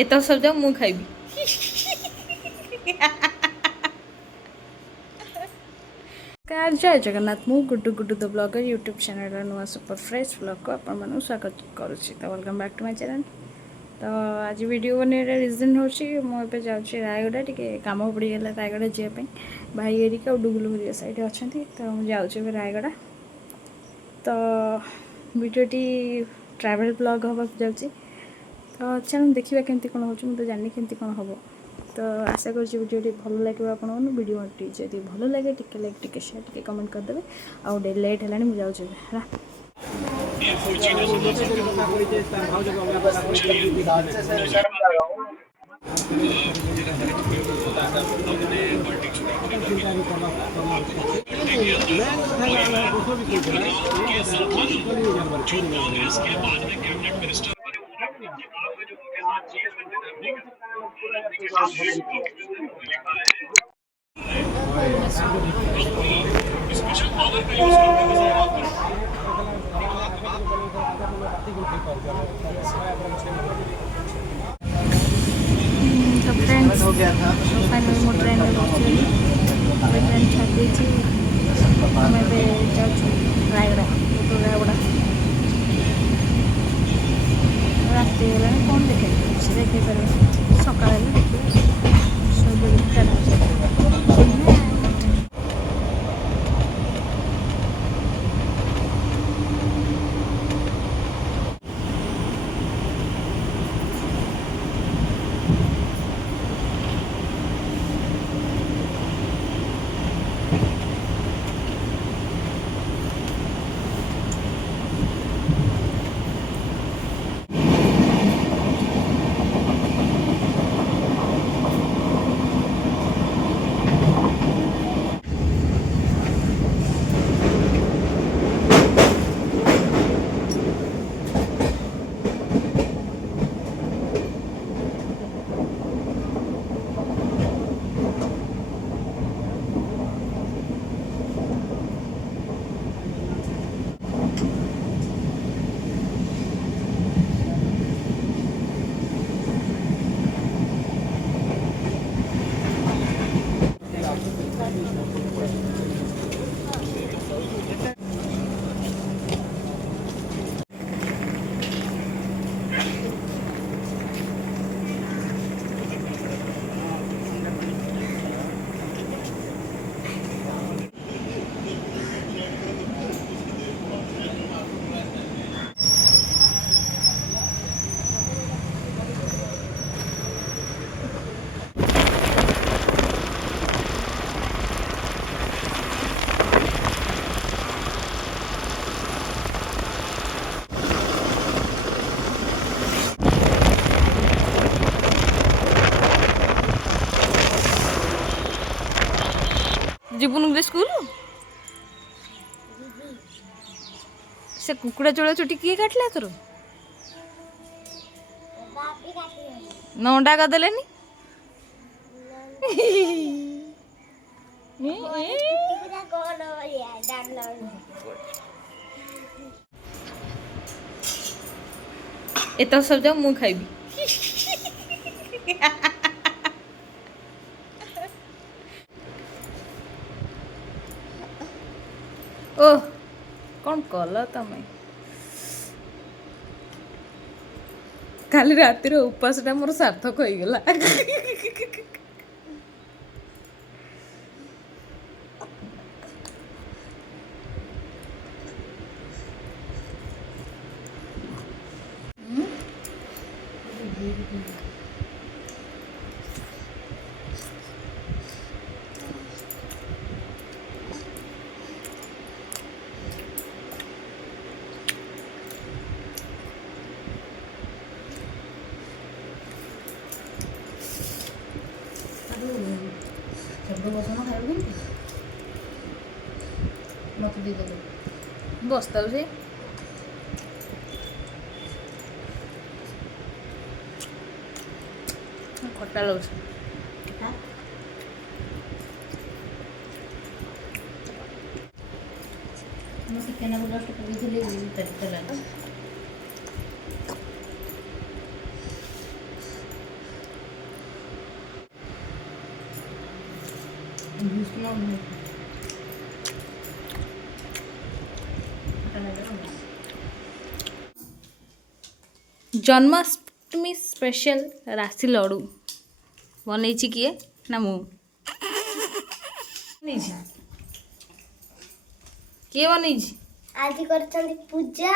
एत सब जाओ मु खाइबी कार जय जगन्नाथ मु Guddu Guddu the blogger YouTube channel नुआ सुपर फ्रेश ब्लॉग को आपण स्वागत करुच्ची। तो welcome back to my channel. तो आज वीडियो बन रिजन हूँ मुझे जाऊँगी रायगड़ा टी कम पड़गला रायगड़ा जावाई भाई एरिका और डुगुल हरिया साइड अच्छा तो मुझे जाऊँगी रायगड़ा। तो वीडियोटी ट्रैवल ब्लॉग हाँ जाऊँगी तो चलो देखा केमती कौन हो तो जानी केमती कौन हम। तो आशा कर वीडियो भल लगे आपको वीडियो जब भल लगे टिके लाइक टिके शेयर टिके कमेंट करदे। आउ लेट है मुझे जाऊँ है तो फ्रेंड्स फाइनली मो ट्रेन में बसली ट्रेन छाड़ी आम जाऊँ रायगड़ा रायगड़ा रात कौन देखे देखे पारे सका जीवन स्कूल से कुकुड़ा चोड़ा चुटी किए काटला तोर न अंडा करदेलेनी एत सब जाओ मु खाइबी ओह कौन कल तमें काली रातिर उपासटा मोर सार्थक हो गला। बसता से खट्टा लगे चिकेन जन्माष्टमी स्पेशल राशि लडू बन किए ना मु किए बन आज करछन पूजा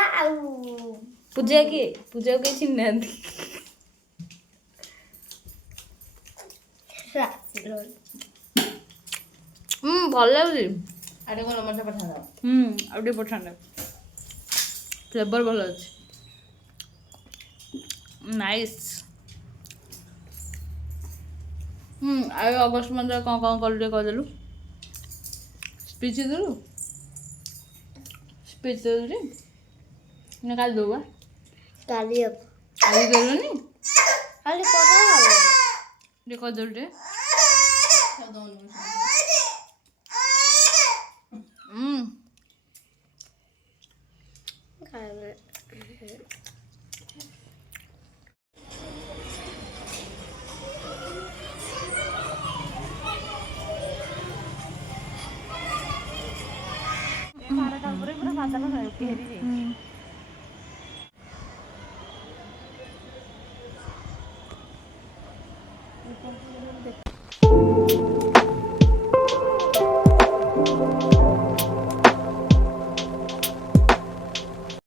पूजा किए पूजा के चिन्ह राशि रोल भल लगुच आरे को नंबर से पठा दो आउटे पठाना फ्लेवर भल अच्छे नाइस आए अगस्ट मंथ कौन कौन कलु कहदेलु स्पीच देलु स्पीच देलु ना काल देबा काली अब आज देलुनी खाली पता है ये कहदेलु टे